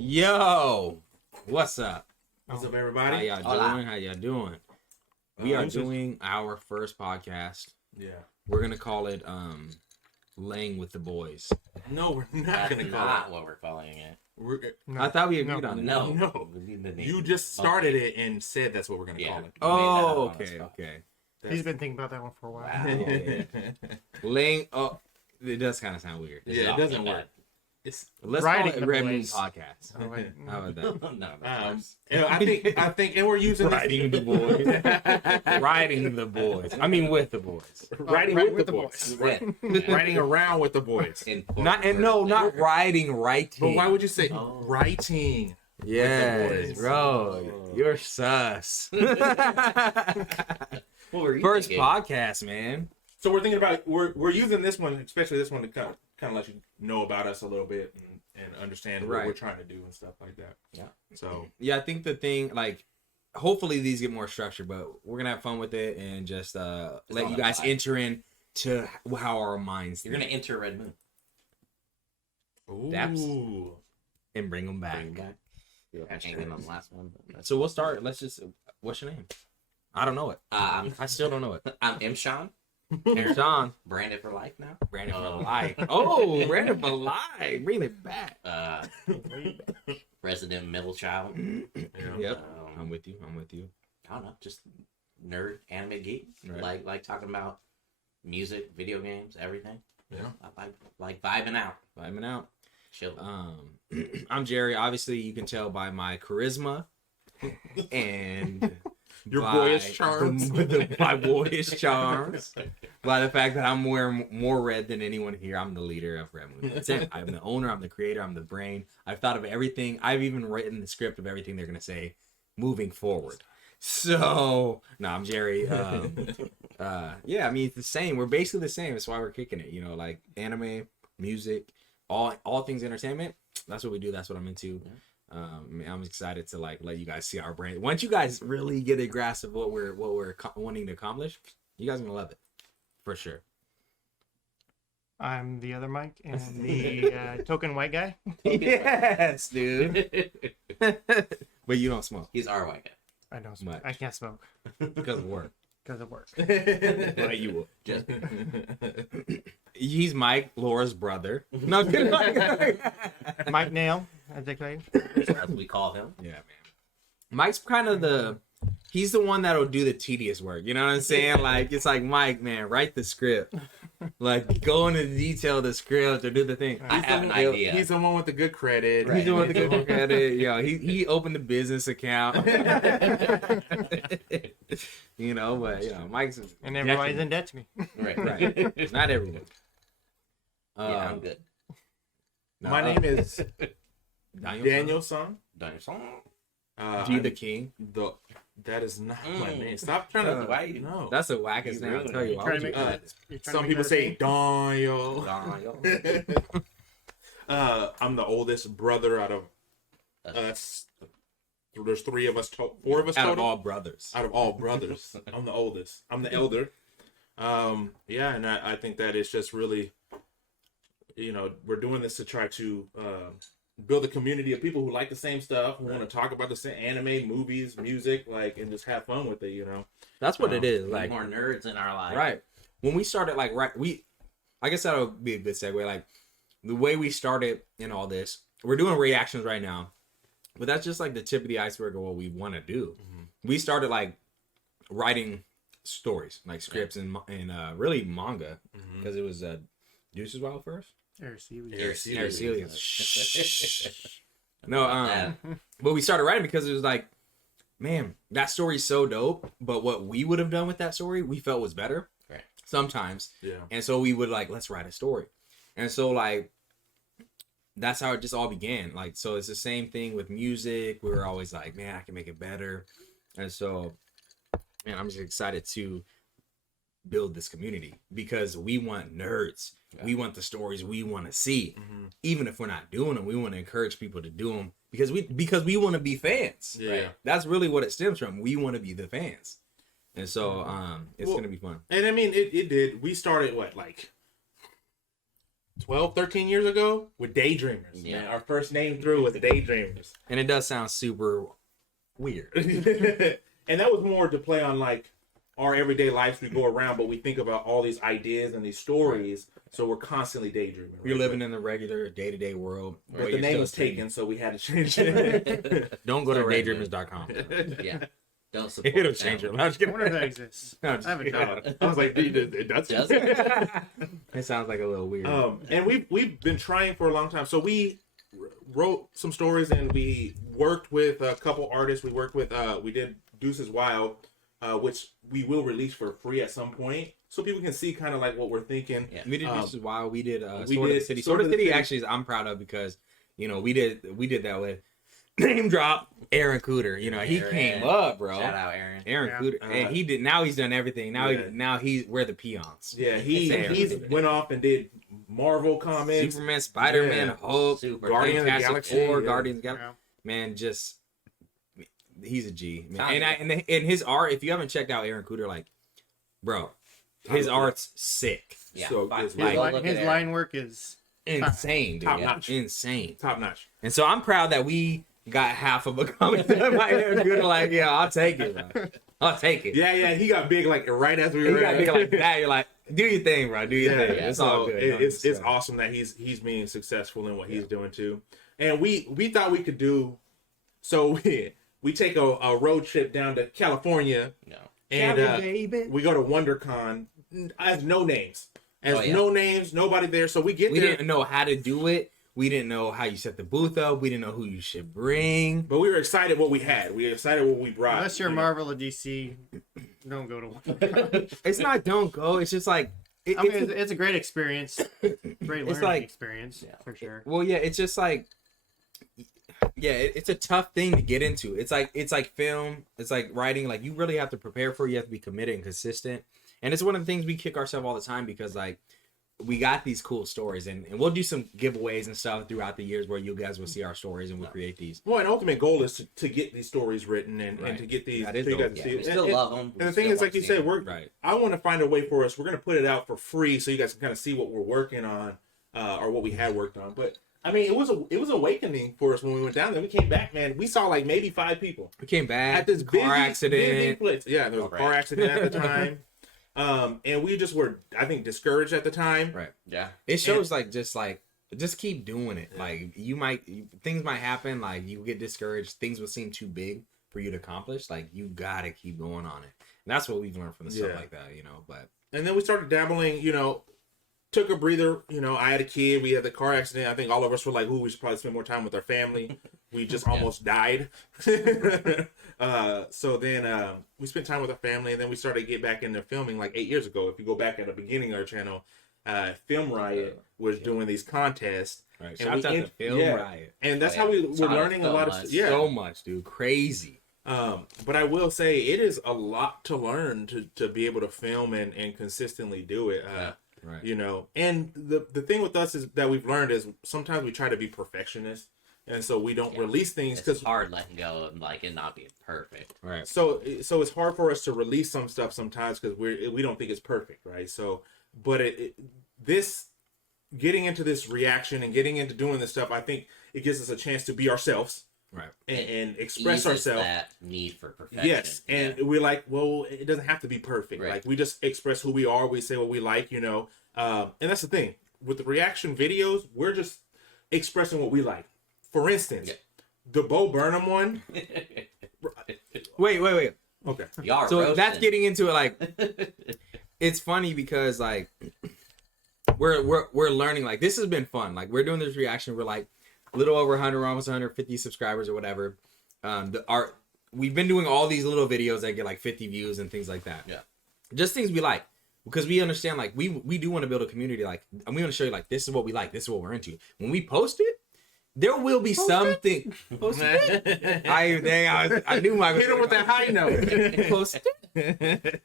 Yo, what's up? What's up, How everybody? y'all Hola. doing? How y'all doing? We are doing our first podcast. Yeah. We're gonna call it "Laying with the Boys." No, we're not That's gonna call not it. what we're calling it. We're, No. I thought we agreed No. on it. No. We need the name. you just started it and said that's what we're gonna Yeah. call it. Oh, We made that up on the okay, spot. okay. He's been thinking about that one for a while. Wow. Yeah. Laying. Oh, it does kind of sound weird. This is Yeah, it off doesn't the work. It's Let's Riding call it the Red Moon Boys. Podcast. Oh, wait. How about that? No, that's and I think, and we're using Riding the boys. Riding the boys. I mean, with the boys. riding right with the boys. Right. Yeah. Riding around with the boys. Not not riding. Writing. But why would you say Oh. writing? Yes, boys? bro. Oh. You're sus. What were you First thinking? podcast, man. So we're thinking about we're using this one, especially this one, to kind of let you know about us a little bit and understand what Right. we're trying to do and stuff like that. Yeah. So Yeah, I think the thing, like, hopefully these get more structured, but we're gonna have fun with it and just let on you the guys fly. enter in to how our minds You're gonna think enter Red Moon. Daps. ooh. and bring them back. Bring back. I can't get on the last one. But So we'll start. Let's just. What's your name? I don't know it. I'm I still don't know it. M. Sean. Sean. Branded for life now. Brandon for Oh. life. Oh, Brandon for life. Bring it back. Resident middle child. Yep. I'm with you. I'm with you. I don't know, just nerd, anime geek. Right. Like talking about music, video games, everything. Yeah. I like vibing out, Vibing out. chill. I'm Jerry. Obviously, you can tell by my charisma and Your by boyish charms. my boyish charms. By the fact that I'm wearing more red than anyone here. I'm the leader of Red Moon. That's it. I'm the owner. I'm the creator. I'm the brain. I've thought of everything. I've even written the script of everything they're gonna say moving forward. So no, I'm Jerry. Yeah, I mean it's the same. We're basically the same. That's why we're kicking it. You know, like anime, music, all things entertainment. That's what we do. That's what I'm into. I'm excited to like let you guys see our brand. Once you guys really get a grasp of what we're wanting to accomplish, you guys are gonna love it for sure. I'm the other Mike and the token white guy. Yes, dude. But you don't smoke He's our white guy. I don't smoke. Much. I can't smoke because of work. because of work. But you will. Just He's Mike, Laura's brother. No, I'm kidding. Mike Nail, as they say. as we call him. Yeah, man. Mike's kind of he's the one that'll do the tedious work. You know what I'm saying? Like, it's like, Mike, man, write the script. Like, go into the detail of the script or do the thing. I have an idea. He's the one with the good credit. He's the one with the good credit. Yo, he opened the business account. You know, but, you know, Mike's... And everybody's in debt to me. Right. Right. Not everyone. Yeah, I'm good. No, My name is Daniel. Daniel Song. Done your song. G the King. That is not my name. Stop trying to. Why you No. That's the wackest You name. I'll really- tell you. You're Why trying would to you- make You're trying to Some make people that a say thing? Daniel. Daniel. I'm the oldest brother out of us. There's three of us, four of us Out total. of all brothers. Out of all brothers, I'm the oldest. I'm the elder. Yeah, and I think that it's just really, you know, we're doing this to try to build a community of people who like the same stuff, who want to talk about the same anime, movies, music, like, and just have fun with it, you know. That's what it is. Like Like, more nerds in our life. right. When we started, like, I guess that'll be a good segue. Like, the way we started in all this, we're doing reactions right now, but that's just like the tip of the iceberg of what we want to do. We started like writing stories, like scripts and really manga, because it was Deuce's Wild first. Aracelius. Shh. No, but we started writing because it was like, man, that story's so dope. But what we would have done with that story, we felt was better. Right. Sometimes. Yeah. And so we would like, let's write a story. And so like, that's how it just all began. Like, so it's the same thing with music. We were always like, man, I can make it better. And so, man, I'm just excited to build this community because we want nerds. Yeah. We want the stories we want to see. Even if we're not doing them, we want to encourage people to do them because we want to be fans. Yeah. Right. That's really what it stems from. We want to be the fans. And so it's Well, going to be fun. And I mean, it did. We started, what, like 12, 13 years ago with Daydreamers. Yeah. Man, our first name through was Daydreamers. And it does sound super weird. And that was more to play on like our everyday lives. We go around, but we think about all these ideas and these stories. So we're constantly daydreaming. You're living in the regular day-to-day world. But the name was taken, so we had to change it. Don't go to Sorry, daydreamers.com. Yeah. Don't support It'll that change your one. life. I wonder if that exists. No, I'm I just haven't kidding. tried. I was like, it does. Does it? It sounds like a little weird. And we've been trying for a long time. So we wrote some stories and we worked with a couple artists. We worked with we did Deuces Wild, which we will release for free at some point, so people can see kind of like what we're thinking. Yeah. We did This Is Wild. We did we Sword of did the City. Sword Sword of of the the City City. actually is I'm proud of because we did that with name drop Aaron Cooter. He Aaron. came up, bro. Shout out, Aaron. Aaron Yeah. Cooter, and he did. Now he's done everything. Now Yeah. we're the peons. Yeah, He's he's went off and did Marvel comics. Superman, Spider-Man, Yeah. Hulk, Super. Guardian of the Fantastic Galaxy, Four, yeah. Guardians of the Galaxy. Yeah. Man, just he's a G. Man. Sounds And his art. If you haven't checked out Aaron Cooter, like, bro, his art's sick, Yeah. So Fine. it's Go like- look His at line work is insane, dude. Top notch. Insane. Top notch. And so I'm proud that we got half of a comic done by Aaron Cooter. Like, yeah, I'll take it, bro. I'll take it. Yeah, he got big like right as we You were. got nigga like that. You're like, do your thing, bro. Do your thing. yeah. It's all So good. It's awesome that he's being successful in what he's doing too. And we thought we could do. So we take a road trip down to California No. and baby. we go to WonderCon as no names. As Oh, yeah. no names, nobody there. So we get We there. didn't know how to do it. We didn't know how you set the booth up. We didn't know who you should bring. But we were excited what we had. We were excited what we brought. unless you're you know. Marvel or DC, don't go to one. It's not don't go. It's just like I mean, it's a great experience, great learning like- experience for sure. well, yeah. It's just like it's a tough thing to get into. It's like film. It's like writing. Like you really have to prepare for it. You have to be committed and consistent. And it's one of the things we kick ourselves all the time because like we got these cool stories and we'll do some giveaways and stuff throughout the years where you guys will see our stories and we'll create these. Well, an ultimate goal is to get these stories written and Right. to get these. That is so you the guys goal. to Yeah, see we it. still love them. And the thing is, like you said, Right. I want to find a way for us. We're going to put it out for free so you guys can kind of see what we're working on or what we had worked on. But I mean, it was awakening for us when we went down there. We came back, man. We saw like maybe 5 people We came back. at this car busy accident. place. Yeah, there was a car Right. accident at the time. And we just were, I think, discouraged at the time. Right. Yeah. It shows just keep doing it. Like things might happen. Like you get discouraged. Things will seem too big for you to accomplish. Like you gotta keep going on it. And that's what we've learned from the stuff Yeah. like that. But And then we started dabbling, took a breather. I had a kid. We had the car accident. I think all of us were like, ooh, we should probably spend more time with our family. We just almost died. So then we spent time with our family, and then we started to get back into filming like 8 years ago. If you go back at the beginning of our channel, Film Riot was doing these contests. right. And Shout we out end- to Film yeah. Riot. And that's Oh, how yeah. we were Taught us learning a so lot much. of yeah. So much, dude. Crazy. But I will say it is a lot to learn to be able to film and consistently do it. Right. And the thing with us is that we've learned is sometimes we try to be perfectionists, and so we don't Yeah. release things It's because hard letting go and like it not being perfect. Right. so it's hard for us to release some stuff sometimes because we don't think it's perfect, right? So, but this getting into this reaction and getting into doing this stuff, I think it gives us a chance to be ourselves Right. and express Eases ourselves. that need for perfection. Yes, and Yeah. we're like, well, it doesn't have to be perfect. Right. Like we just express who we are. We say what we like, And that's the thing with the reaction videos. We're just expressing what we like. For instance, Yeah. the Bo Burnham one. Wait. Okay. Y'all So roasting. that's getting into it. Like, it's funny because like we're learning. Like this has been fun. Like we're doing this reaction. We're like a little over 100, almost 150 subscribers or whatever. We've been doing all these little videos that get like 50 views and things like that. Yeah. Just things we like because we understand like we do want to build a community. Like, and we want to show you like this is what we like. This is what we're into. When we post it, there will be something. Post it. I knew my Hit him with that high note. Post it.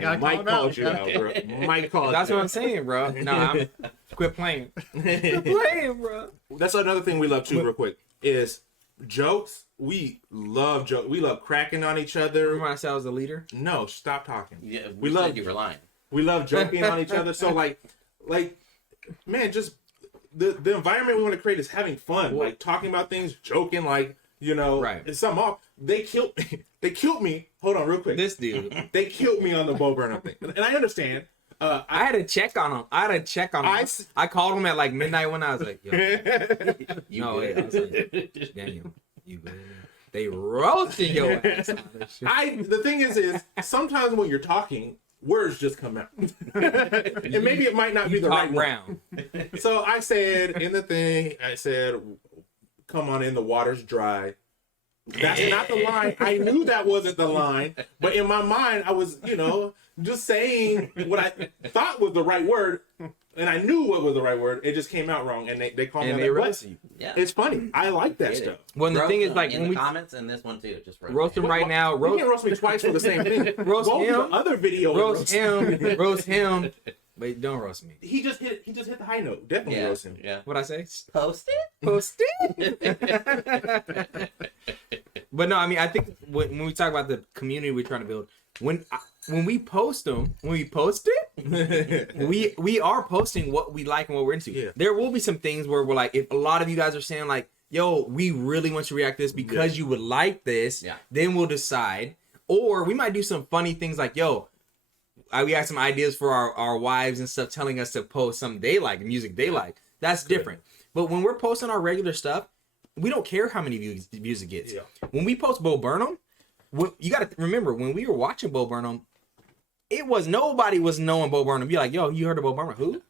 Gotta Mike call it called out. you out, bro. Mike called. That's you what I'm saying, bro. No, I'm quit playing. Quit playing, bro. That's another thing we love too, real quick, is jokes. We love jokes. We love cracking on each other. Remember I said I was the leader? No, stop talking. Yeah, We we love- said you were lying. We love joking on each other. So like, man, just the environment we want to create is having fun, like talking about things, joking, like, you know, Right. it's something off. They killed me. They killed me. Hold on, real quick. This dude. They killed me on the Bo Burnham thing, and I understand. I had to check on him. I called him at like midnight when I was like, yo, no, wait, I was like, Daniel, you good? They roasted your ass on this shit. The thing is sometimes when you're talking, words just come out, and maybe it might not be the right Tom one. Brown. So I said in the thing, I said, "Come on in, the water's dry." That's not the line. I knew that wasn't the line, but in my mind, I was, you know, just saying what I thought was the right word, and I knew what was the right word. It just came out wrong, and they called me And on they that. But roast you. Yeah. it's funny. I like that Get it. stuff. Well, the Roast thing is, them like, in when the we comments and this one too, just roast him right now, You can't roast me twice for the same thing. Roast Go to him. the other video. and roast him, but don't roast me. He just hit the high note. Definitely yeah, roast him. yeah. What'd I say? Post it. Post it. But no, I mean, I think when we talk about the community we're trying to build, when we post it, we are posting what we like and what we're into. Yeah. There will be some things where we're like, if a lot of you guys are saying like, yo, we really want you to react to this because you would like this, then we'll decide. Or we might do some funny things like, yo, we got some ideas for our wives and stuff telling us to post something they like, music they like. That's different. But when we're posting our regular stuff, we don't care how many views it gets. Yeah. When we post Bo Burnham, you got to remember, when we were watching Bo Burnham, nobody was knowing Bo Burnham. Be like, yo, you heard of Bo Burnham? Who?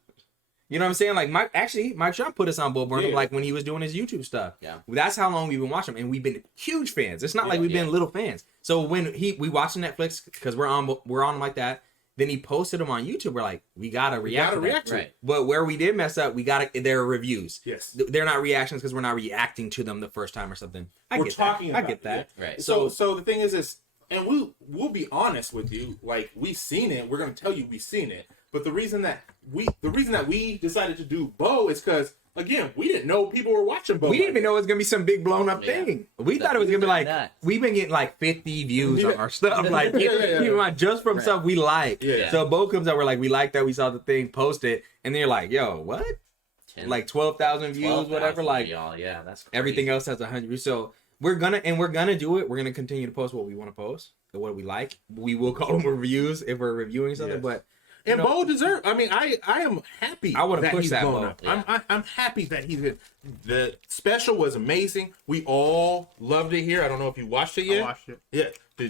You know what I'm saying? Like Mike Sean put us on Bo Burnham like when he was doing his YouTube stuff. Yeah. That's how long we've been watching him, and we've been huge fans. It's not like we've been little fans. So when we watch Netflix because we're on him like that, then he posted them on YouTube. We're like, we gotta react to that. Right. But where we did mess up, there are reviews. Yes. They're not reactions because we're not reacting to them the first time or something. I get that. Right. So the thing is, and we'll be honest with you. Like, we've seen it. We're gonna tell you we've seen it. But the reason that we decided to do Bo is because, again, we didn't know people were watching Bo. We didn't even know it was gonna be some big blown up thing. We thought it was gonna be like, we've been getting like 50 views on our stuff, like just from stuff we like. Yeah. So Bo comes up, we're like, we like that, we saw the thing, post it, and then you're like, yo, what? 10, Like 12,000 views, 12,000 whatever. Like, y'all. Yeah, that's crazy. everything else has 100. So we're gonna do it. We're gonna continue to post what we want to post, and what we like. We will call them reviews if we're reviewing something, Yes. but. And Bo deserves. I mean, I am happy. I would've that pushed he's that blown Bo. up. Yeah. I'm happy that he's good. The special was amazing. We all loved it here. I don't know if you watched it yet. I watched it. Yeah.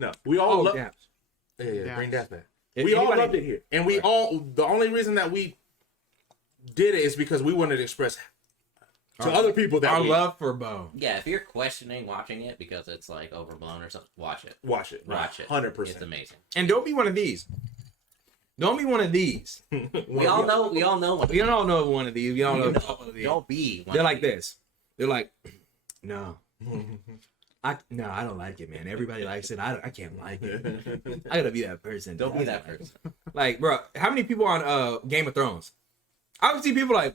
No, we all loved. yeah. Yeah, bring that back. If We all anybody- loved it here, and we all. The only reason that we did it is because we wanted to express to other people that Our we love for Bo. Yeah, if you're questioning watching it because it's like overblown or something, watch it. watch it. Watch it. 100%. It's amazing. And don't be one of these. Don't be one of these. We all know. We all know. We don't know one of these. We don't know one of these. Don't be. One They're of like these. this. They're like, no. I don't like it, man. Everybody likes it. I can't like it. I gotta be that person. Don't be That's that person. Like, bro, how many people on Game of Thrones? I would see people like,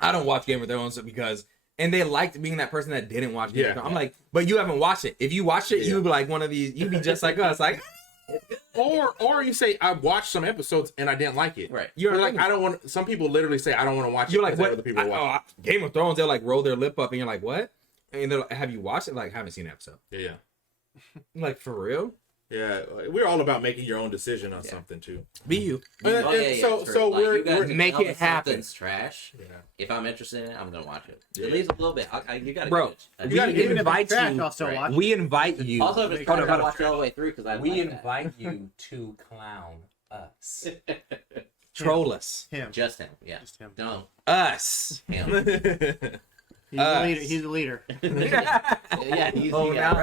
I don't watch Game of Thrones because, and they liked being that person that didn't watch Game of Thrones. I'm like, but you haven't watched it. If you watched it, you would be like one of these. You'd be just like us, like. Or you say I watched some episodes and I didn't like it. Right. You're like I don't want. Some people literally say I don't want to watch it. You're like, because what? other people watch. Game of Thrones, they'll like roll their lip up, and you're like, what? And they're like, have you watched it? Like, haven't seen an episode. Yeah. I'm like, for real? Yeah, we're all about making your own decision on something too. Be you. And- Oh, and so true. so Like, we're you guys can make tell it if happen. something's trash. Yeah. If I'm interested in it, I'm gonna watch it. Yeah. At least a little bit. You gotta. Bro, give it. we Even if invite it's trash, you. I'll still Right. watch it. We invite you. Also, if it's Hold trash, on, I'll watch it all the way through because I. we like invite you to clown us, troll us, Him. Just him. Yeah. Just him. No. us. Him. He's the leader. He's the leader. Yeah. He's Oh, the now-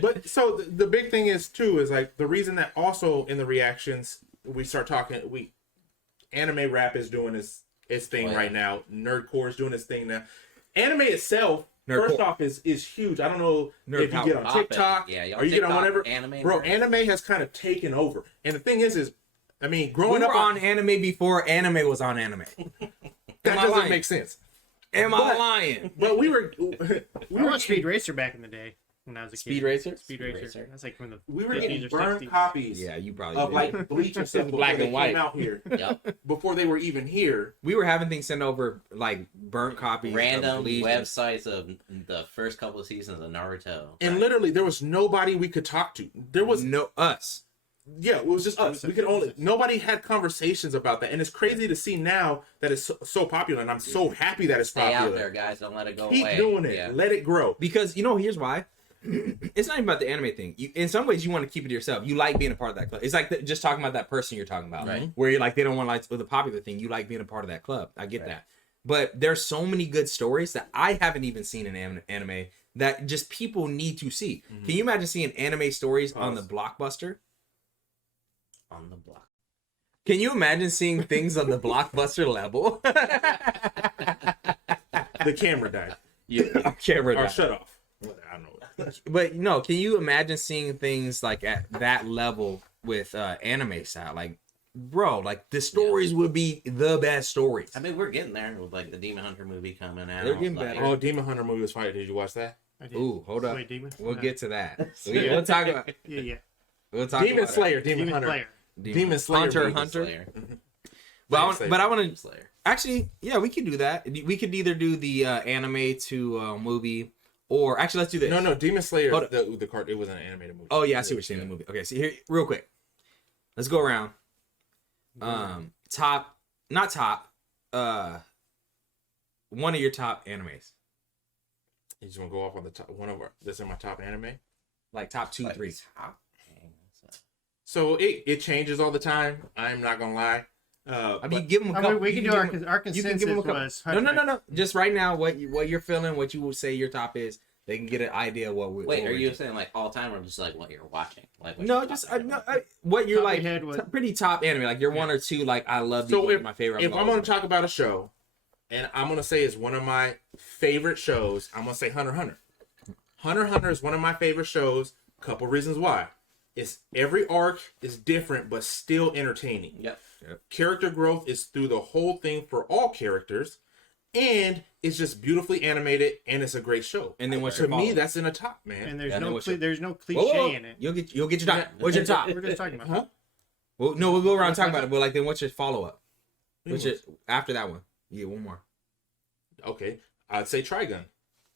But so the big thing is too is like the reason that also in the reactions we start talking anime rap is doing its thing Oh, yeah. right now. Nerdcore is doing its thing now. Anime itself, first Nerdcore. off, is huge. I don't know Nerd if you get on Pop it. TikTok Yeah, y'all or you get on TikTok, whatever. anime Bro, nerds. anime has kind of taken over. And the thing is I mean, We growing were up on anime before anime was on anime. that Am I doesn't lying? make sense. Am I But- lying? But we were I watched Speed Racer back in the day. when I was a kid. Speed Racer? Speed Racer. That's like from the We were 50s getting or burned 60s. copies Yeah, you probably of did. like Bleach and stuff before Black they and white. came out here. Yep. Before they were even here. We were having things sent over like burnt copies. Random of Bleach. websites of the first couple of seasons of Naruto. And literally, there was nobody we could talk to. There was no us. Yeah, it was just us. We could only nobody had conversations about that, and it's crazy to see now that it's so popular, and I'm so happy that it's Stay popular. out there, guys. Don't let it go Keep away. doing it. Yeah. Let it grow. Because here's why. It's not even about the anime thing. In some ways, you want to keep it to yourself. You like being a part of that club. It's like just talking about that person you're talking about, Right. where you're like they don't want to like with the popular thing. You like being a part of that club. I get that. But there's so many good stories that I haven't even seen in anime that just people need to see. Can you imagine seeing anime stories on the Blockbuster? On the block. Can you imagine seeing things on the Blockbuster level? The camera died Camera or died. shut off. Well, I don't know. But no, can you imagine seeing things like at that level with anime style? Like, bro, like the stories would be the best stories. I mean, we're getting there with like the Demon Hunter movie coming out. They're getting like, better. Oh, Demon Hunter movie was fire. Did you watch that? I did. Ooh, hold up. Slay Demon? We'll No. get to that. We'll talk about. Yeah. We'll talk Demon about Slayer. Demon Demon Hunter. Slayer. it. Demon Slayer. Hunter, movie. Hunter. Slayer. But I want Demon to Slayer. actually, yeah, we could do that. We could either do the anime to movie, or actually, let's do this. No, Demon Slayer. Hold up. The card. It was an animated movie. Oh yeah, I see what you're saying in the movie. Okay, so here, real quick, let's go around. Top, not top. One of your top animes, You just want to go off on the top one of our. That's in my top anime. like top 2, Like, 3. top- dang, that's So it changes all the time. I'm not gonna lie. I mean, give them a I couple. mean, we you can do give our 'em- our you can consensus give them a couple. was No. Just right now, what you're feeling, what you would say your top is, they can get an idea of what we. Wait, what are we're you doing. saying like all time or just like what you're watching? Like what No, you're just talking about? what you're Top of like. your head, what- Pretty top anime, like you're one or two. Like I love these. So These are if- my favorite. If I'm gonna talk about a show, and I'm gonna say it's one of my favorite shows, I'm gonna say Hunter x Hunter. Hunter x Hunter is one of my favorite shows. Couple reasons why. It's every arc is different but still entertaining. Yep. Character growth is through the whole thing for all characters, and it's just beautifully animated and it's a great show. And then what's To your me, follow? that's in the top, man. and there's Yeah, then no what's your- there's no cliche Whoa, whoa, in it. You'll get your top. What's your top? We're just talking about. Huh? Well, no, we'll go around talking about it. But like, then what's your follow up? What's your after that one? Yeah, one more. Okay, I'd say Trigun.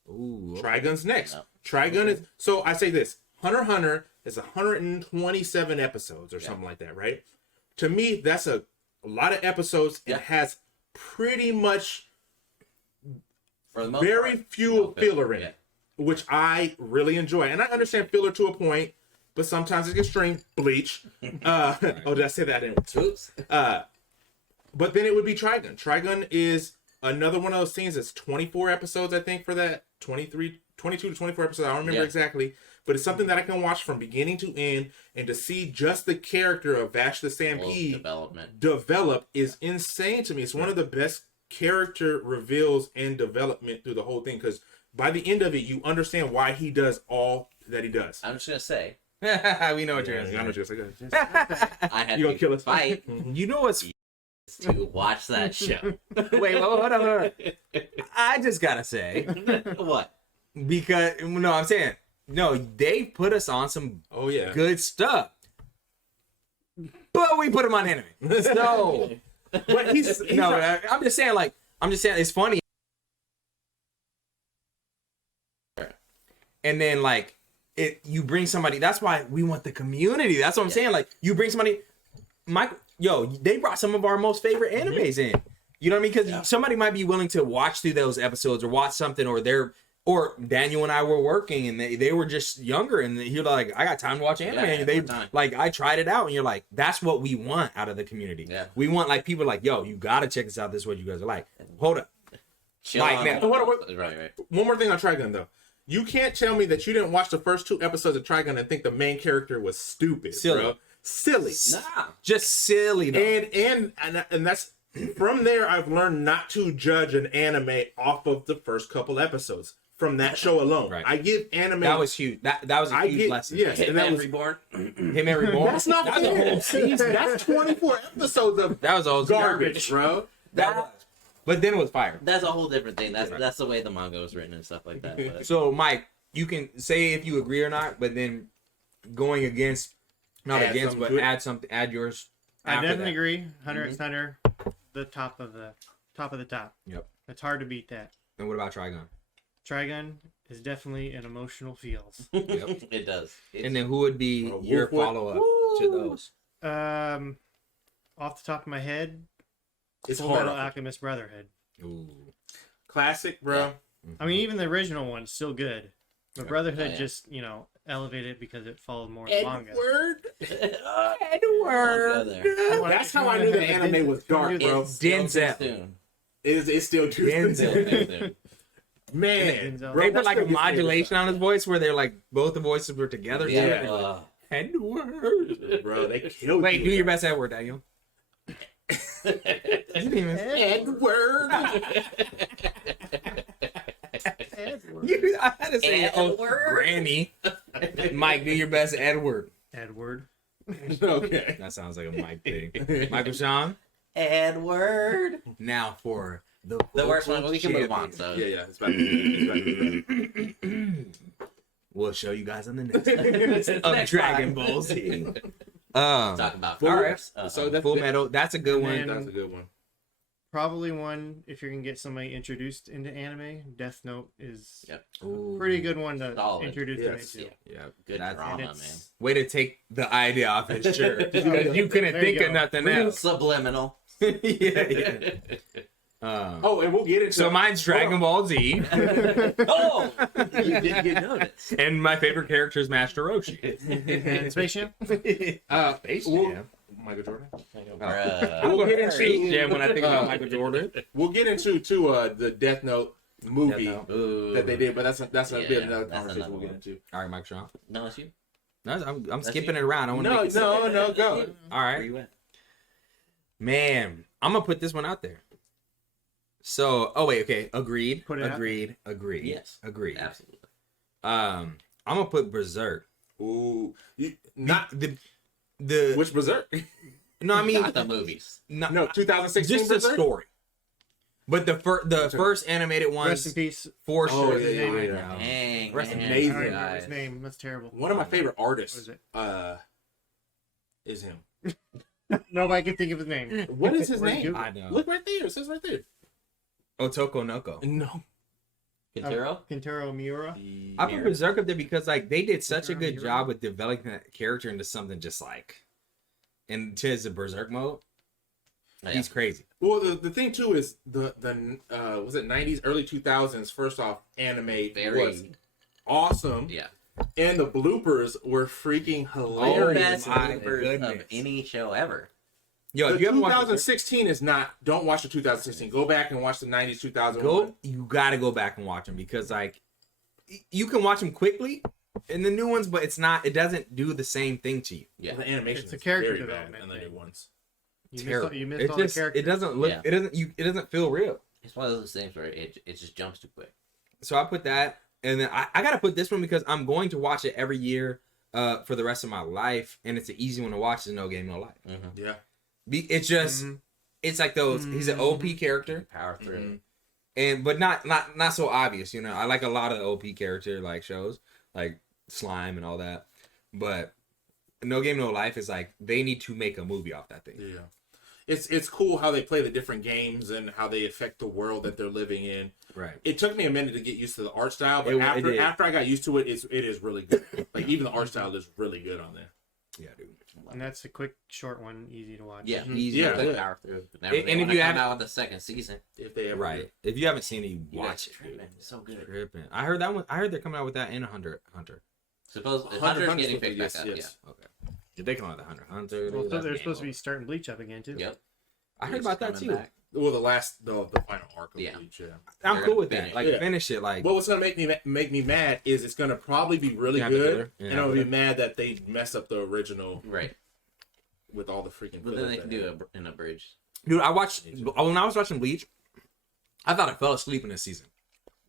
Ooh, Trigun's next. No. Trigun is so I say this. Hunter x Hunter is 127 episodes or Yeah. something like that, right? To me, that's a lot of episodes. Yeah. It has pretty much For the most very part, few no filler in yeah. it, which I really enjoy. And I understand filler to a point, but sometimes it's extreme. Bleach. Oh, did I say that? Oops. But then it would be Trigun. Trigun is another one of those things that's 24 episodes, I think, for that. 22 to 24 episodes. I don't remember Yeah. exactly. But it's something that I can watch from beginning to end. And to see just the character of Vash the Well, Stampede development. develop is insane to me. It's one of the best character reveals and development through the whole thing. Because by the end of it, you understand why he does all that he does. I'm just gonna say we know what you're I know gonna what you're saying. I had You gonna to kill us? fight say. You know what's? to watch that show. Wait, hold on. I just gotta say What? because no, I'm saying no. They put us on some Oh, yeah. good stuff, but we put them on anime. So But he's no, not- I'm just saying it's funny. And then like you bring somebody. That's why we want the community. That's what I'm saying. Like you bring somebody. They brought some of our most favorite animes in. You know what I mean? Because somebody might be willing to watch through those episodes or watch something, or Daniel and I were working and they were just younger and you're like, I got time to watch anime. Yeah, and they more time. like I tried it out and you're like, that's what we want out of the community. Yeah. We want like people like, yo, you gotta check this out. This is what you guys are like. Hold up. Chill Mike, on now- the- What- Right. One more thing on Trigun, though. You can't tell me that you didn't watch the first 2 episodes of Trigun and think the main character was stupid, Silly. bro. Silly. Nah. Just silly though. And that's from there. I've learned not to judge an anime off of the first couple episodes from that show alone. Right. I give anime. That was huge. That was a I huge get lesson. yes, and that Hitman was Reborn. Him and Reborn. that's not that was a fair. whole season. That's 24 episodes of That was all garbage, bro. That was. But then it was fire. That's a whole different thing. That's the way the manga was written and stuff like that. But So Mike, you can say if you agree or not, but then going against, not Add against, something but to it. add something, add yours. I after definitely that. agree. Hunter x Hunter, the top of the top. Yep. It's hard to beat that. And what about Trigun? Trigun is definitely an emotional feels. It does. And then who would be Wolfwood. your follow up to those? Off the top of my head, It's Full hard. Metal Alchemist Brotherhood. Ooh. Classic, bro. I mean, even the original one's still good, but Brotherhood Oh, yeah. just elevated it because it followed more of the manga. Edward. That's how I knew the anime was dark, bro. Denzel. It's still too Denzel. Man, Denzel. bro, They put that's like a still his favorite modulation on his voice where they're like both the voices were together. Yeah. Edward. song. Bro, they killed Wait, you. do your best Edward, Daniel. Edward. I had to say, Edward. Granny. Mike, do your best Edward. Edward. Okay. That sounds like a Mike thing. Michael Sean. Edward. Now for the worst one. vocal We can move on. champion. So Yeah, it's back. It's back. We'll show you guys on the next episode of Next Dragon time. Ball Z. talk about all right. So that's Full Metal. That's a good one. And That's a good one. Probably one if you're gonna get somebody introduced into anime. Death Note is Yep. Ooh. a pretty good one to Solid. introduce Yes. them into. Yeah, Good that's drama, And man. it's- way to take the idea off his shirt because you couldn't There you think of go. nothing else. Subliminal. yeah. Oh, and we'll get into. So mine's Dragon Ball Z, Oh, you did get noticed. and my favorite character is Master Roshi. And Space Jam. Space we'll- Jam. Michael Jordan. We'll get into Space Jam when I think about Michael Jordan. We'll get into the Death Note movie Death that they did, but that's a Yeah, bit another that's conversation another we'll get one. into. All right, Mike Sean. No, it's you. No, I'm That's skipping you. it around. I want to No, go. All right, Where you at? man. I'm gonna put this one out there. So, oh wait, okay. Agreed. Put it out Agreed. Agreed. Yes. Agreed. Absolutely. I'm gonna put Berserk. Ooh, Not not the which Berserk? no. I mean, Not the movies. not, No, 2016 just the Berserk. story. But the first animated Rest in ones peace. for Oh, sure. yeah, I yeah. know. Dang, Rest in man. peace. I don't remember Guys. his name. That's terrible. One of my favorite What artists is it? is him. Nobody can think of his name. What is his Where'd name? you- I know. Look right there. It says right there. Otoko Noko. No. Kintaro? Kentaro Miura. I put Berserk up there because like they did such a good Kintaro job with developing that character into something just like into his Berserk mode. Yeah. He's crazy. Well, the thing too is the was it 90s, early 2000s? First off, anime was Very. awesome, Yeah. and the bloopers were freaking The hilarious. best my bloopers goodness. of any show ever. Yo, The if you haven't watched Berserk, 2016 is not. Don't watch the 2016. Go back and watch the 90s, 2001. go. You gotta go back and watch them because like you can watch them quickly in the new ones, but it's not. It doesn't do the same thing to you. Yeah. Well, the animation It's a is character very bad development in the new thing. ones. Terrible. You missed It all just the characters. it doesn't look. Yeah. It doesn't. It doesn't feel real. It's one of those things where it just jumps too quick. So I put that, and then I gotta put this one because I'm going to watch it every year for the rest of my life, and it's an easy one to watch. There's No Game No Life. Mm-hmm. Yeah. It's just Mhm. it's like those. He's an OP character, Power through. Mhm. and but not so obvious. You know, I like a lot of the OP character like shows, like Slime and all that. But No Game No Life is like they need to make a movie off that thing. Yeah. It's cool how they play the different games and how they affect the world that they're living in. Right. It took me a minute to get used to the art style, but It did. after I got used to it, it is really good. Like even the art style is really good on there. Yeah, dude. And that's a quick, short one, easy to watch. Yeah. Easy. Yeah. to- Power through. And if if you you haven't- come out with the second season, If they ever Right. If you haven't seen it, you watch guys it. tripping. Dude. It's so good. Tripping. I heard that one. I heard they're coming out with that in Hunter. Suppose do. Hunter's getting picked back up. Yes. Okay. Did they come out with the Hunter? Well, so That's they're game supposed to be over. starting Bleach up again too. Yeah. Yep. I heard It's about that coming too. back. Well, the final arc of Yeah. Bleach. Yeah. I'm They're cool gonna with that. finish. Like Yeah. finish it. Like Well, what's gonna make me mad is it's gonna probably be really Yeah, the good, filler. Yeah, and I'm gonna the be mad that they messed up the original Right. with all the freaking. But then fillers they that can do happened. it in a bridge. dude, I watched when I was watching Bleach. I thought I fell asleep in this season,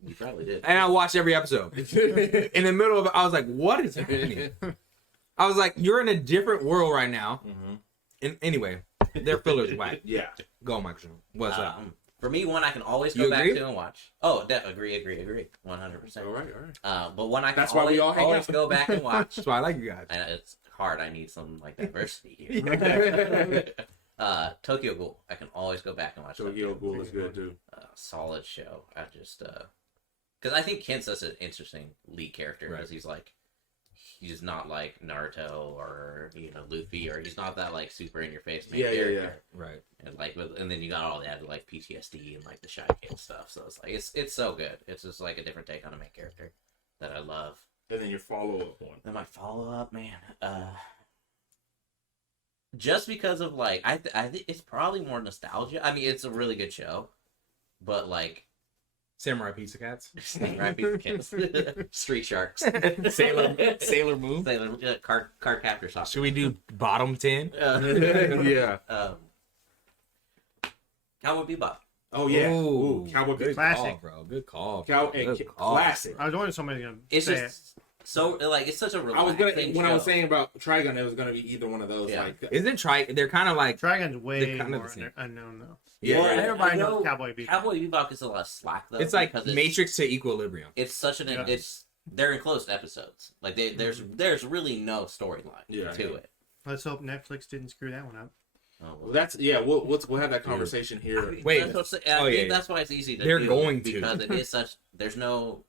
You probably did. and I watched every episode. In the middle of it, I was like, "What is happening?" I was like, "You're in a different world right now." Mhm. And anyway, their fillers whack. Yeah. Go, Michael. What's up? For me, one I can always You go back agree? to and watch. Oh, agree, 100%. All right, all right. But one I can That's why we all hang always out. go back and watch. That's why I like you guys. I know it's hard. I need some like diversity here. Tokyo Ghoul. I can always go back and watch. Tokyo Ghoul is good too. Solid show. I just because I think Kent's such an interesting lead character because he's not like Naruto or Luffy, or he's not that like super in your face main character. Right. And like and then you got all that like PTSD and like the shy kid stuff. So it's like it's so good. It's just like a different take on a main character that I love. And then your follow up one. Then my follow up, man. Just because of like I think it's probably more nostalgia. I mean, it's a really good show, but like Samurai Pizza Cats. Street Sharks, Sailor Moon. Card Captor Soccer. Should we do bottom 10? Yeah. Cowboy Bebop. Oh yeah. Ooh, Cowboy good Bebop. Classic. call, bro. Good call. Classic. I was wondering if somebody's gonna It's say just so like it's such a I was gonna relaxing when I was show. saying about Trigun, it was gonna be either one of those. Yeah. Like Isn't they're kind of like it. Trigun's way They're kind of more the same. unknown though. yeah. Well, Everybody I know knows Cowboy Bebop. Cowboy Bebop is a lot of slack though. It's like because Matrix to Equilibrium. It's such an Yeah. they're enclosed episodes. Like there's really no storyline Yeah. to it. Let's hope Netflix didn't screw that one up. Oh, well, that's we'll have that conversation here. Wait. I think yeah. that's why it's easy to They're do, going to. because it is such. There's no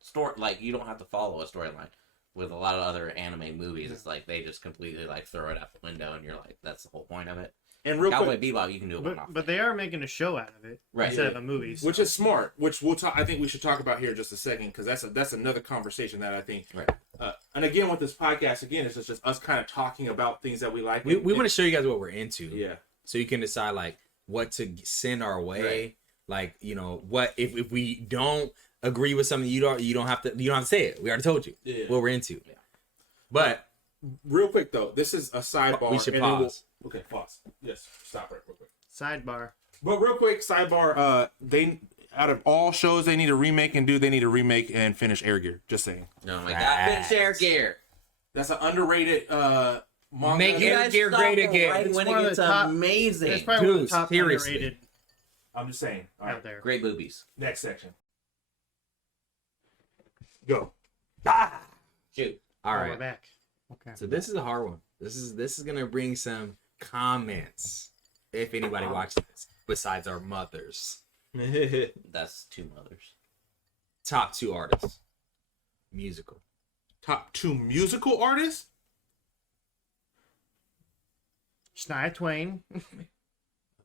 story, like you don't have to follow a storyline. With a lot of other anime movies, it's like they just completely like throw it out the window, and you're like, that's the whole point of it. And real Cowboy quick, Bebop, you can do it one off. But they are making a show out of it Right. instead of a movie. So. which is smart. Which we'll talk. I think we should talk about here in just a second because that's another conversation that I think. Right. And again, with this podcast, again, it's just us kind of talking about things that we like. We want to show you guys what we're into. Yeah. So you can decide like what to send our way. Right. Like, what if we don't agree with something, you don't have to say it. We already told you Yeah. what we're into. Yeah. But Real quick though, this is a sidebar. we should and then pause. Okay, pause. Yes, stop right real quick. Sidebar. But real quick, sidebar. They out of all shows they need a remake they need a remake and finish Air Gear. Just saying. No, my God, Facts. Big Share Gear. That's an underrated manga. Make You Air guys Gear stop great it again. Right It's when one it of gets the top- amazing. It's probably one of Dude, the top seriously. underrated I'm just saying. All right. out there. Great boobies. Next section. Go. Shoot. all Oh, right. we're back. Okay. So this is a hard one. This is gonna bring some comments if anybody watches this besides our mothers. That's two mothers. Top 2 artists, musical. Top 2 musical artists. Shania Twain.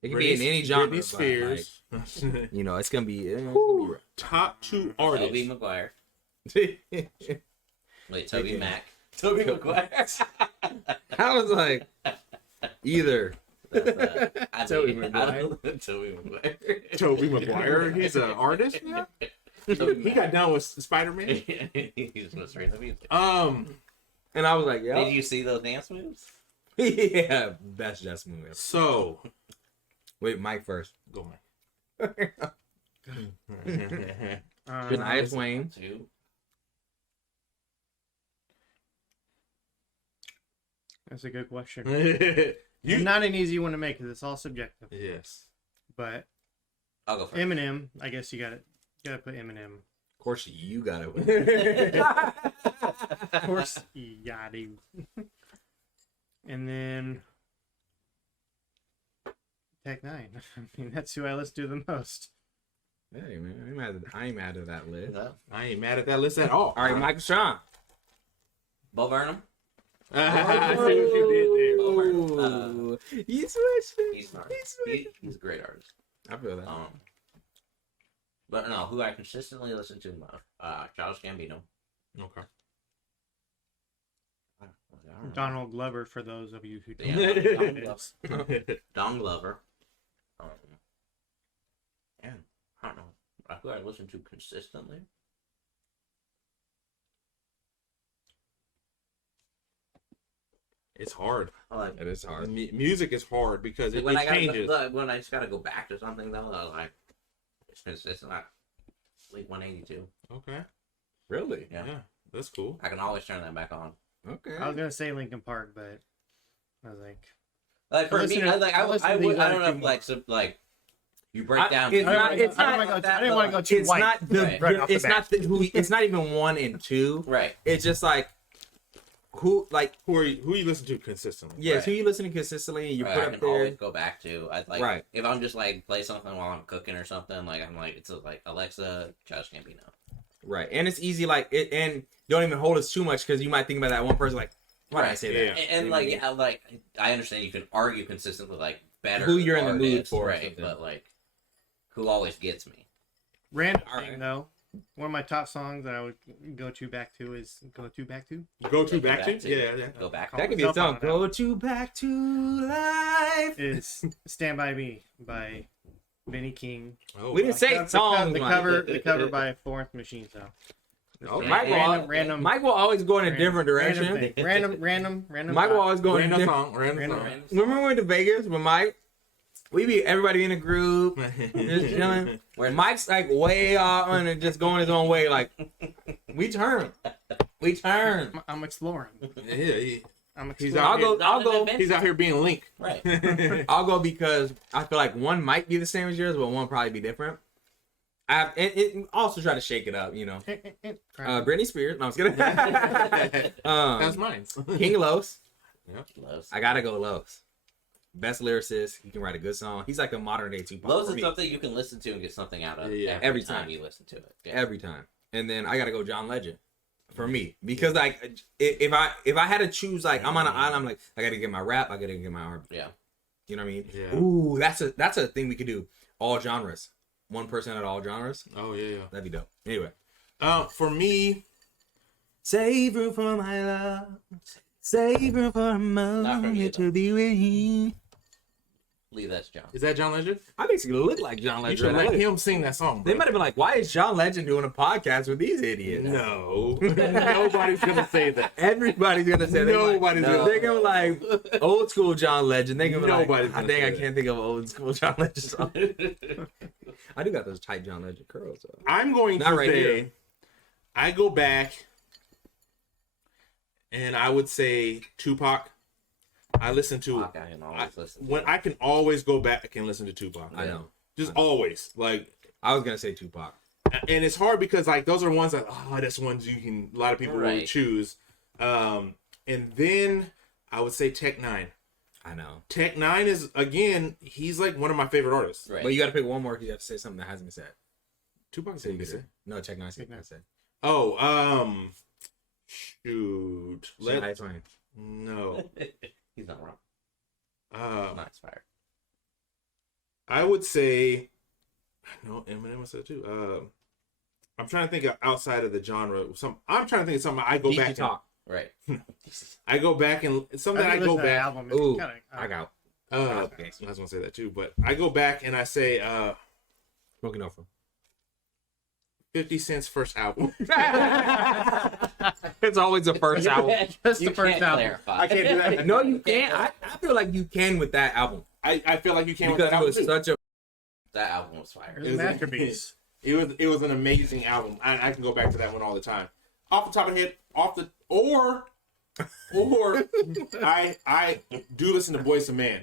It can be in any genre. Britney but, like, Spears. it's gonna be. Whew. Top 2 artists. Toby Maguire. rough. Wait, Toby Okay. Mac. Toby Maguire. I was like, either. That's, Tobey I Maguire. don't know Toby Maguire. Toby Maguire. He's an artist now. He got done with Spider-Man. He's supposed to read the music. And I was like, yeah. Did you see those dance moves? Yeah, best Jess movie ever. So, Wait, Mike first. go Mike. Shania Twain. Two. That's a good question. You Not an easy one to make because it's all subjective. yes. But I'll go first. Eminem, I guess you gotta put Eminem. Of course, you got it. Of course, you got him. And then Tech Nine. I mean, that's who I listen to the most. Hey man, I ain't mad at that list. I ain't mad at that list at all. All right, Michael Sean. Bo Burnham. I see what you did there. Bo Burnham. Ooh, you switched it. He's smart. You switched it. He's a great artist. I feel that. But no, who I consistently listen to most, Childish Gambino. Okay. I don't know. Donald Glover, for those of you who don't Yeah, know who Donald it is. Glover. Don Glover. And I don't know who I listen to consistently. It's hard. I like It is hard. Music is hard because it when I changes. when I just gotta go back to something though, I like it's not Fleet 182. Okay. Really? Yeah. Yeah, that's cool. I can always turn that back on. Okay. I was gonna say Linkin Park, but I was like, Like for listen me, to- I like I listen to these I other don't know two if like some like You break down. it's not- I it's didn't want to go too It's white. not the. Right. Right off the It's bat. not the, who. It's not even 1 and 2. Right. It's just like who like Who you listen to consistently? yes, Right. who you listening consistently and you Right, put I up can there. always go back to. I like Right. if I'm just like play something while I'm cooking or something. Like I'm like it's like Alexa, Josh Gambino. Right, and it's easy like it, and don't even hold us too much because you might think about that one person like, why did I Right. say Yeah. that? And You know like, what I mean? yeah, like I understand you can argue consistently like better Who you're in the mood artists, for or right? something. But like, who always gets me? Random All thing right. though. One of my top songs that I would go to back to is "Go to Back to." Go to Back back to? to. Yeah. Go back. Call That could be a myself song. out on Go to back to life. Is "Stand by Me" by Benny King. Oh, We didn't say songs. The Mike. cover by Florence Machine. So Oh, Mike random. Mike will always go in a different direction. Random. Mike will always go in a Random different. song. Random Random. song. Remember we went to Vegas with Mike? We be everybody in a group, just chilling. Where Mike's like way off and just going his own way. Like we turn. I'm exploring. Yeah, I'm He's exploring. out I'll go. he's out here being Link. Right. I'll go because I feel like one might be the same as yours, but one probably be different. And also try to shake it up, you know. Britney Spears. No, I'm just kidding. That's mine. King Los. Lowe's. I gotta go Los. Best lyricist. He can write a good song. He's like a modern day Tupac. Lowe's for is me. something you can listen to and get something out of. Yeah. Every Every time time. you listen to it. Yeah. Every time. And then I gotta go John Legend for me because like if I had to choose, like I'm on an island, I'm like I gotta get my rap, I gotta get my R&B. Yeah. You know what I mean? Yeah. Ooh, that's a thing we could do. All genres. One person at all genres. Oh yeah. That'd be dope. Anyway. For me, Save room for my love. Save room for a Not from you, moment to be with you. Leave that's John. is that John Legend? I basically look like John You Legend. should right let now. him sing that song. They Bro. might have been like, why is John Legend doing a podcast with these idiots? No, nobody's gonna say that. Everybody's gonna say that. Nobody's No. gonna. They're gonna like old school John Legend. They're gonna be like, Nobody's I gonna think say I that. can't think of an old school John Legend song. I do got those tight John Legend curls. So. I'm going Not to right say, here. I go back, and I would say Tupac. I listen to Fuck, I can always listen. when I can always go back and listen to Tupac. I know. Just always like. I was gonna say Tupac. And it's hard because like those are ones that that's ones you can a lot of people will Right. choose. And then I would say Tech Nine. I know. Tech Nine is again he's like one of my favorite artists. Right. But you gotta pick one more because you have to say something that hasn't been said. Tupac So you can said. say. No, check 9 I said. Oh, shoot. Shania Twain. No. He's not wrong. Um, Not inspired. I would say no. Eminem was that too. I'm trying to think of outside of the genre. I'm trying to think of something I go Beat back. You And, Talk. Right. I go back and something I go back. Album. Ooh, Kinda, I got I was gonna say that too, but I go back and I say Smoking Over. 50 Cent's first album. It's always the first album. Just You the first can't album. clarify. I can't do that. No, you can't. I feel like you can with that album I feel like you came with because that it album was too. such a. That album was fire. It was a masterpiece. It was an amazing album. I can go back to that one all the time. Off the top of the head, or I do listen to Boyz II Men.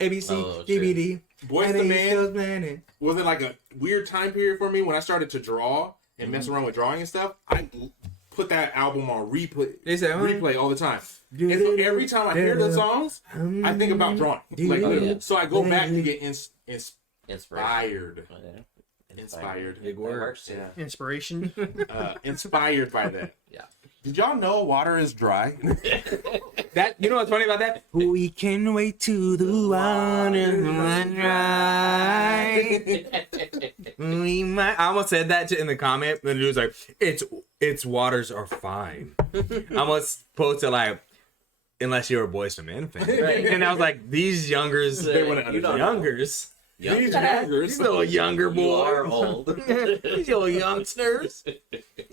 ABC, Oh, shit. DVD. Boyz II Men Man. was in like a weird time period for me when I started to draw and mess around with drawing and stuff. I put that album on They said, replay all the time. And so every time I hear the songs, I think about drawing. Like, Yeah. so I go back to get Inspiration. inspired. Yeah. Inspired. Big That word. works, too. Yeah. Inspiration. Inspired by that. Yeah. Did y'all know water is dry? That you know what's funny about that? We can wait till the water run dry. We might. I almost said that in the comment, and it was like, "Its waters are fine." I almost posted like, "Unless you're a Boyz II Men fan," Right. and I was like, "These youngers, They wouldn't You don't know. youngers, Young- These youngers. these little younger You are boys, old. these little youngsters."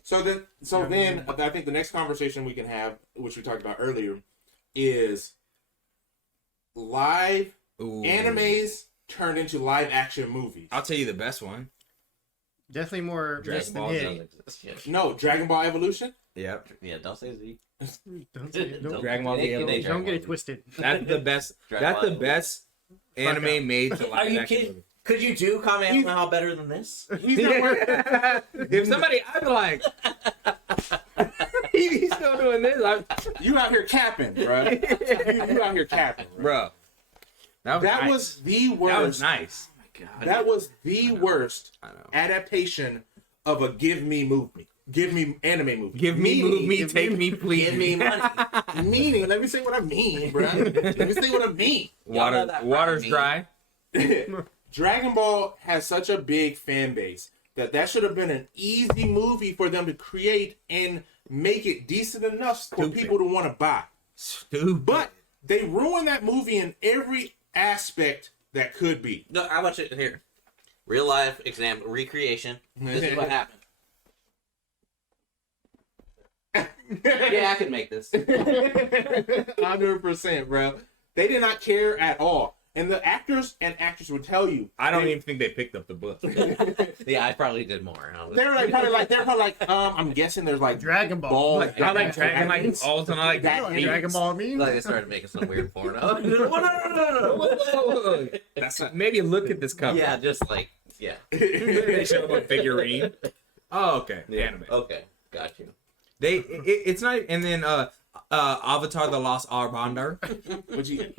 So then I think the next conversation we can have, which we talked about earlier, is live Ooh. animes turned into live action movies. I'll tell you the best one. Definitely more Dragon missed than Ball hit. Yeah. No, Dragon Ball Evolution. Yep, Yeah, don't say Z. Don't say it. Don't, Dragon Ball Z. It ain't Evolution. don't get it twisted. That's the best. Dragon That's the Ball. best anime made to live Are you action kidding? movie. Could you do Kamehameha better than this? He's not working. If somebody, I'd be like, he's still doing this, You out here capping, bro. You out here capping, bro. bro. That That nice. was the worst. That was nice. That was the worst I know. adaptation of a give me anime movie. Give me, move me, give take me, please. Give me money. Meaning, let me say what I mean, bro. Let me say what I mean. Y'all know that Water's meme? dry. Dragon Ball has such a big fan base that should have been an easy movie for them to create and make it decent enough for Stupid. people to want to buy. Stupid. But they ruined that movie in every aspect that could be. No, I watch it here. Real life example, recreation. This is what happened. Yeah, I could make this. 100%, bro. They did not care at all. And the actors and actresses would tell you. I don't even think they picked up the book. Yeah, I probably did more. They're probably like, I'm guessing there's like Dragon Ball. balls. Like, I like Dragon, like all the time. I like That that. means- Dragon Ball means? Like they started making some weird porno. Whoa. That's not, maybe look at this cover. Yeah, just like They show up a figurine. Oh, okay. Anime. Okay, got you. It's not. And then Avatar: The Lost Airbender. Would you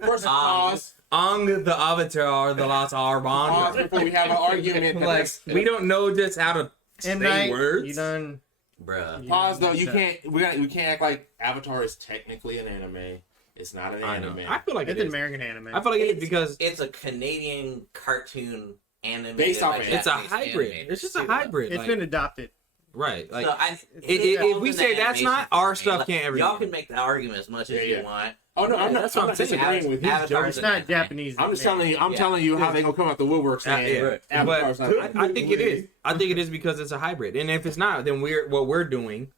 first pause Ong the Avatar: The Lost pause Airbender. before we have an argument? that Like that's- we don't know just how to M. say Night, words. you done. Bruh. Pause though. You Yeah. can't. We can't act like Avatar is technically an anime. It's not an I know. anime. I feel like It's it an is. American anime. I feel like it is because It's a Canadian cartoon anime. Based off of it's a Japanese hybrid. animated It's just a studio. hybrid. It's like- been adopted. right. Like So I, if we say that's not, our stuff can't ever. Y'all can make the argument as much as Yeah, you yeah. want. Oh no, I'm not. That's what I'm I'm not saying. disagreeing with you. Avatar It's is not an anime. Japanese. I'm just telling you. I'm Yeah. telling you how they gonna come out the woodwork saying yeah. Avatar's But not. I think it is. I think it is because it's a hybrid. And if it's not, then what we're doing,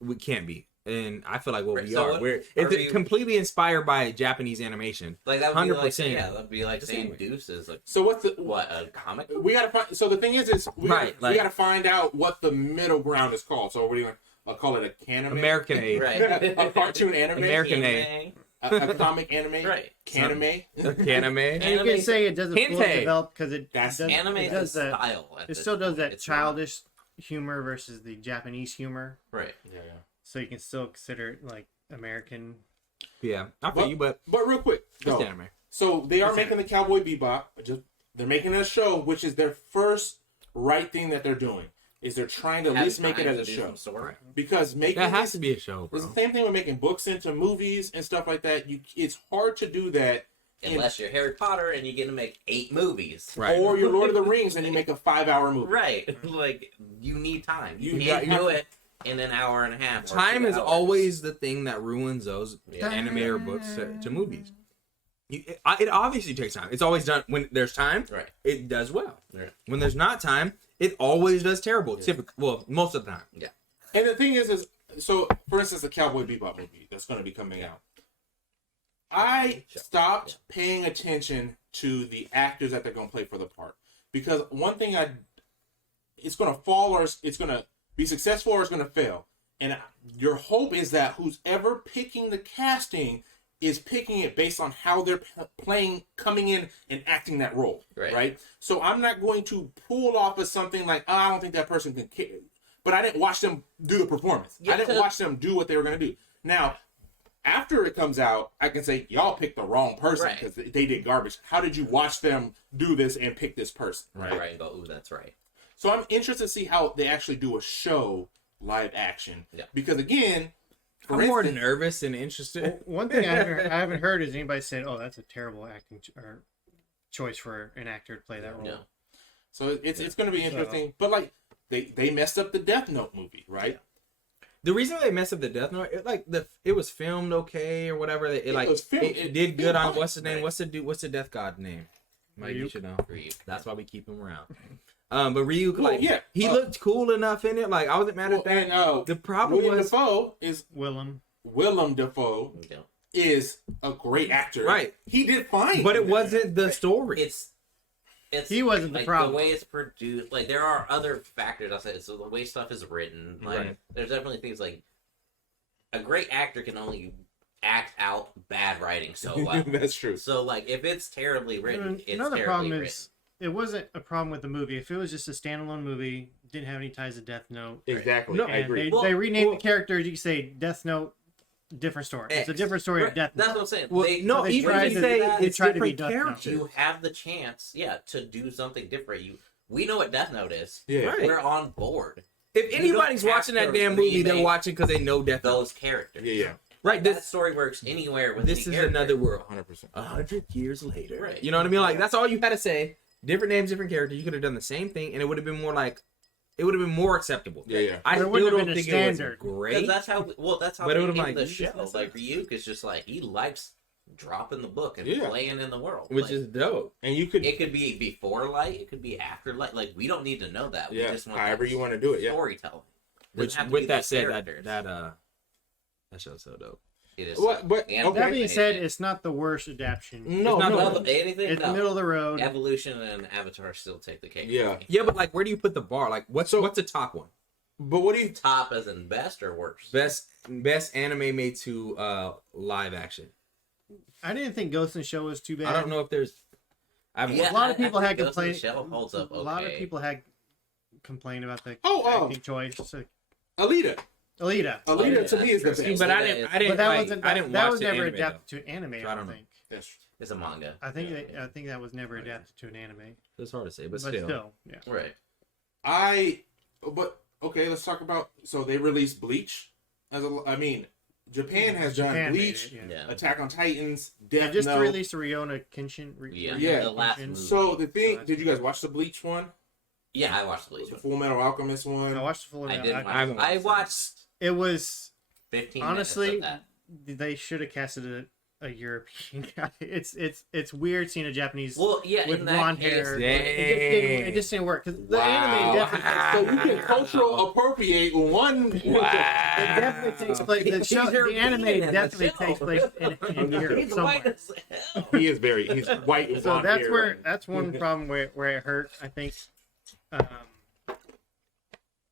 we can't be. And I feel like what Right, we so are. what- We're are it's we- completely inspired by Japanese animation. Like that would be like 100%. yeah, that'd be like Just saying anyway. Deuce is like So what's the? what a comic. We gotta find. So the thing is we Right, we like- gotta find out what the middle ground is called. So what do you? I'll call it a canon. American aid. Right. A cartoon anime. American Anime. A comic anime. Right. Canime. Anime. And you Anime- can say it doesn't fully Hentai. develop because it That's- does, Anime it does is a that. style. at It this still does point. that It's not- childish humor versus the Japanese humor, Right. Yeah, yeah. so you can still consider it like American. Yeah, I feel But- you, but But real quick, it's though, anime. so they are It's making the Cowboy Bebop. They're making a show, which is their first right thing that they're doing. Is they're trying to at Have least make it time as a to do show some story. because making That has this- to be a show, it's bro. the same thing with making books into movies and stuff like that. It's hard to do that. Unless you're Harry Potter and you get to make 8 movies. Right. Or you're Lord of the Rings and you make a 5-hour movie. Right. Like you need time. You You can't got- do it in an hour and a half. or Time 2 is hours. always the thing that ruins those Yeah. anime or books to movies. It obviously takes time. It's always done when there's time. Right. It does well. Right. When there's not time, it always does terrible. Yeah. Typically, well, most of the time. And the thing is so for instance, the Cowboy Bebop movie that's going to be coming out. I stopped paying attention to the actors that they're going to play for the part because one thing it's going to fall or it's going to be successful or it's going to fail. And your hope is that who's ever picking the casting is picking it based on how they're playing, coming in and acting that role, Right. So I'm not going to pull off of something like, oh, I don't think that person can. But I didn't watch them do the performance. Yeah, I didn't so- watch them do what they were going to do. Now, after it comes out, I can say y'all picked the wrong person Right. because they did garbage. How did you watch them do this and pick this person? Right. And go, ooh, that's right. So I'm interested to see how they actually do a show live action. Yeah. Because again, for I'm more instance, nervous and interested. One thing I haven't heard is anybody said, "Oh, that's a terrible acting or choice for an actor to play that role." No. so it's going to be interesting. But like they messed up the Death Note movie, right? The reason they messed up the Death Note, it was filmed okay or whatever. It was filmed- it it did good did on fine. what's his name? Right. What's the Death God name? Mike, you Ryuk. should know. Ryuk. That's why we keep him around. But Ryuk, Well, like, yeah, he looked cool enough in it. Like, I wasn't mad Well, at that. and The problem William was Dafoe is Willem Dafoe No. is a great actor. Right. He did fine. but it wasn't the story. It's He wasn't the like, problem. The way it's produced, like there are other factors. I'll say so. The way stuff is written, like Right. there's definitely things like a great actor can only act out bad writing so well. That's true. So like, if it's terribly written, it's Another terribly problem written. is it wasn't a problem with the movie. If it was just a standalone movie, didn't have any ties to Death Note, Exactly. No, I and agree. they renamed the characters, you could say Death Note, different story. It's a X. different story of Right, Death That's Note. what I'm saying. Well, They- no, they even tried if you to- say they it's tried to be different Death Note. characters. you have the chance, to do something different. We know what Death Note is. Yeah. Right. We're on board. If You anybody's don't have watching that to damn movie, they're remake watching because they know Death Note. Those characters. Yeah. Right. That This story works anywhere with this any is character. another world. 100%. 100 years later. Right. You know what I mean? Like that's all you had to say. Different names, different characters. You could have done the same thing, and it would have been more like, it would have been more acceptable. Yeah. I There still wouldn't have don't been a think it was standard. great. Because that's how But it they would've came like, the you show. just Like Ryuk is just like he likes dropping the book and Yeah. playing in the world. Which Like, is dope. And you could, it could be before light, it could be after light. Like we don't need to know that. We yeah, just want however that you want to do it. Yeah. storytelling. It Which, doesn't have to with be that those said, characters. that show's so dope. It is What- but- and okay. That being said, amazing. it's not the worst adaptation. No, It's not no. the- anything. It's no. the middle of the road. Evolution and Avatar still take the cake. Yeah. Yeah, but like, where do you put the bar? Like, what's the top one? But what do you? Top as in best or worst? Best anime made to live action. I didn't think Ghost in the Shell was too bad. I don't know if there's. I haven't Yeah, watched A lot of I people think had Ghost in the complained. Shell holds up A lot of okay. people had complained about the Oh, acting choice. So, Alita. Alita. Alita yeah, to me is the that's true. best. but I That didn't. is- I didn't. But that like, wasn't. I didn't that watch was the never anime, adapted though. to an anime. So I I don't don't know. think. Yes. It's a manga. I think that was never adapted to an anime. It's hard to say, but But still. still, yeah. Right. But okay, let's talk about. So they released Bleach. Japan has done Japan made Bleach, it, yeah. Yeah. Attack on Titans, They Death just Note. released a Riona Kenshin. Yeah. Yeah. The last Kenshin. movie. So the thing, So did you guys watch the Bleach one? Yeah, I watched Bleach. The Full Metal Alchemist I one? watched the full. I didn't. I haven't I watched It was 15 honestly. minutes of that. They should have casted a European guy. It's weird seeing a Japanese Well, yeah, with in that blonde case, hair. Yeah. It just didn't work because the anime definitely. So you can cultural appropriate one. It definitely takes place. The, He's show, the European anime in the definitely show. takes place in Europe He's somewhere. white as hell. He is he's white and So blonde that's hair. where one problem where it hurt. I think.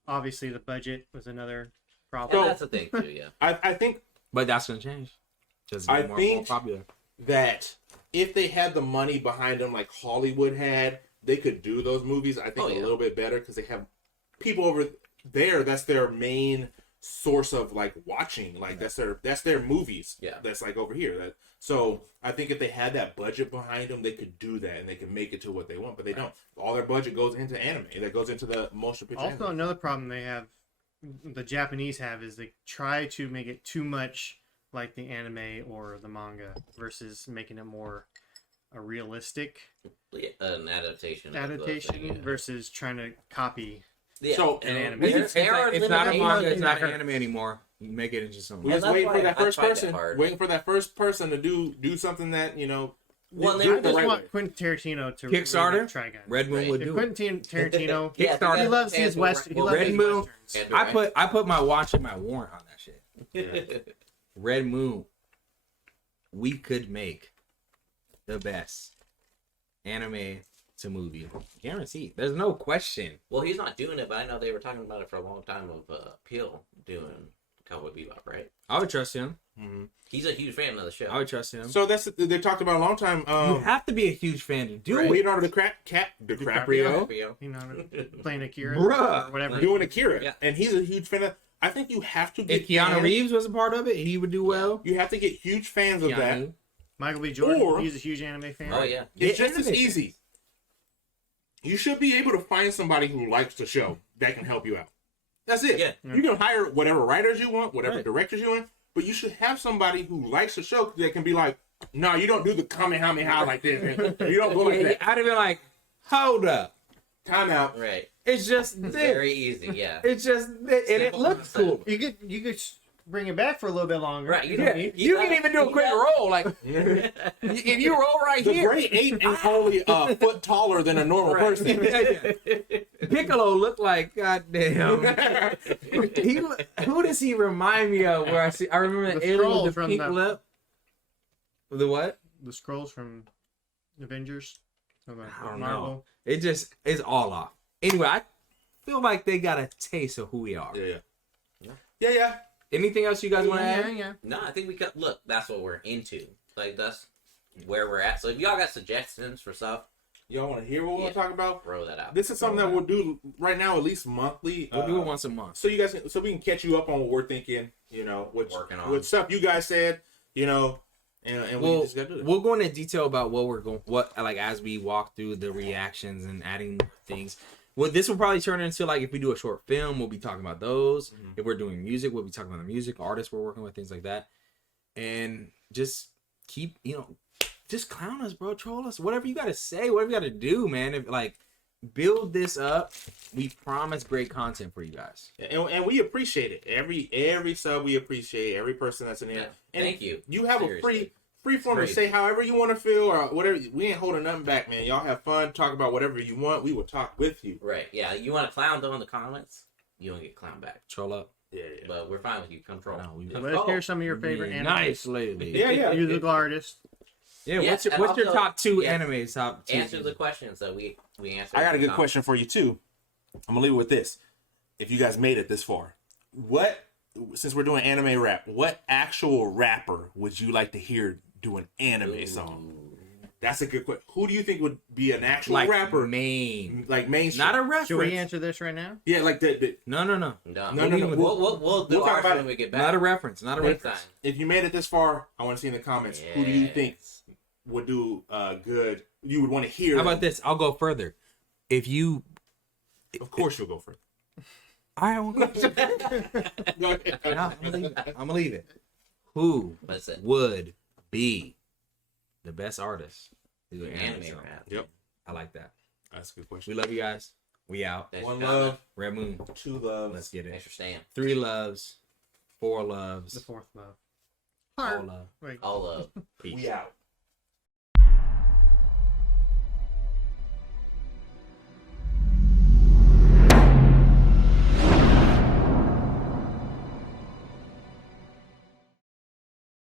Obviously, the budget was another problem. And that's the thing too. Yeah. I think But that's gonna change. Just I more think- popular. that if they had the money behind them like Hollywood had, they could do those movies, I think, Oh, yeah. a little bit better because they have people over there. That's their main source of like watching. Like that's their movies. Yeah. That's like over here. So I think if they had that budget behind them, they could do that and they can make it to what they want. But they don't. All their budget goes into anime. That goes into the motion picture. Also, anime. another problem the Japanese have is they try to make it too much like the anime or the manga versus making it more a realistic Yeah, an adaptation. of the adaptation thing, yeah. versus trying to copy. Yeah. So an anime. There are It's not a limitations. manga. It's not an that anime anymore. You make it into something. We're And just that's waiting for why that I first find it person. hard. Waiting for that first person to do something that Well, do they- it I the just right want way. Quentin Tarantino to Kickstarter? remake Trigun. Red Moon Right. would If do it. Quentin Tarantino, Yeah, Kickstarter. he loves his West. He Well, loves Red his Moon- westerns. I put my watch and my warrant on that shit. Red Moon. We could make the best anime to movie. Guaranteed. There's no question. Well, he's not doing it, but I know they were talking about it for a long time of Peel doing Cowboy Bebop, right? I would trust him. He's a huge fan of the show. I would trust him. So they talked about a long time. You have to be a huge fan to do it. Leonardo DiCaprio You know, playing Akira Bruh. or whatever. doing Akira, Yeah. and he's a huge fan of. I think you have to get If Keanu fans- Reeves was a part of it, he would do well. You have to get huge fans of that. Keanu. Michael B. Jordan, Or- he's a huge anime fan. Oh yeah. It's Get just as animated. easy. You should be able to find somebody who likes the show that can help you out. That's it. Yeah. You can hire whatever writers you want, whatever Right. directors you want, but you should have somebody who likes the show that can be like, no, you don't do the Kamehameha like this. Man. You don't go like that. I'd have been like, hold up. Time out. Right. It's just Very this. easy. Yeah. It's just this. And it Simple looks concept. cool. You could bring it back for a little bit longer. Right. You Yeah, don't need. you can even do a quick roll. Like, The if you roll right here. Great Ape is only a foot taller than a normal Right. person. Piccolo looked like, goddamn. Who does he remind me of? Where I remember The the alien Skrull with the from pink the- lip. The what? The scrolls from Avengers. From, I don't Marvel. know. It just is all off. Anyway, I feel like they got a taste of who we are. Yeah. Anything else you guys want to add? Yeah. No, I think we got. Look, that's what we're into. Like that's where we're at. So if y'all got suggestions for stuff, Y'all want to hear what we'll talk about? throw that out. This is something that we'll do right now, at least monthly. We'll do it once a month. So you guys, so we can catch you up on what we're thinking. You know, Working on. what stuff you guys said. You know, and we just gotta do it. We'll go into detail about what we're going, what like as we walk through the reactions and adding things. Well, this will probably turn into like if we do a short film, we'll be talking about those. Mhm. If we're doing music, we'll be talking about the music, artists we're working with, things like that. And just keep, just clown us, bro, troll us, whatever you got to say, whatever you got to do, man. If like build this up, we promise great content for you guys. And we appreciate it. Every sub we appreciate. Every person that's in here. Yeah, And thank you. You have Seriously. a free form to Great. say however you want to feel or whatever. We ain't holding nothing back, man. Y'all have fun. Talk about whatever you want. We will talk with you. Right? Yeah. You want to clown though in the comments? You don't get clown back. Troll up. Yeah. But we're fine with you. Control. No, we- Let's hear some of your favorite Yeah, animes. nice lately. Yeah. Musical artists. Yeah, Yeah, what's your, and what's your also- top two yeah. animes? Top two. Answer the questions that we answered. I got a good Tom. question for you too. I'm gonna leave it with this. If you guys made it this far, since we're doing anime rap, what actual rapper would you like to hear do an anime song? That's a good question. Who do you think would be an actual like rapper, main, like mainstream? not a reference. Should we answer this right now? Yeah, like the No. No. No. We'll do We'll talk ours about when it. we get back. Not a reference. Not a Next reference. time. if you made it this far, I want to see in the comments who do you think Yes. would do good. You would want to hear. How them. about this? I'll go further. If you, Of course, you'll go for it. all right, I won't go. Go ahead. No, I'm gonna leave it. Who What's it? would be the best artist to do an anime Anime song? rap. Yep, I like that. that's a good We question. love you guys. We out. Thanks One for coming. love, Red Moon. two loves. Let's get Thanks it. for staying. 3 loves, 4 The loves, fourth love. all love. Wait. All love. Peace. We out.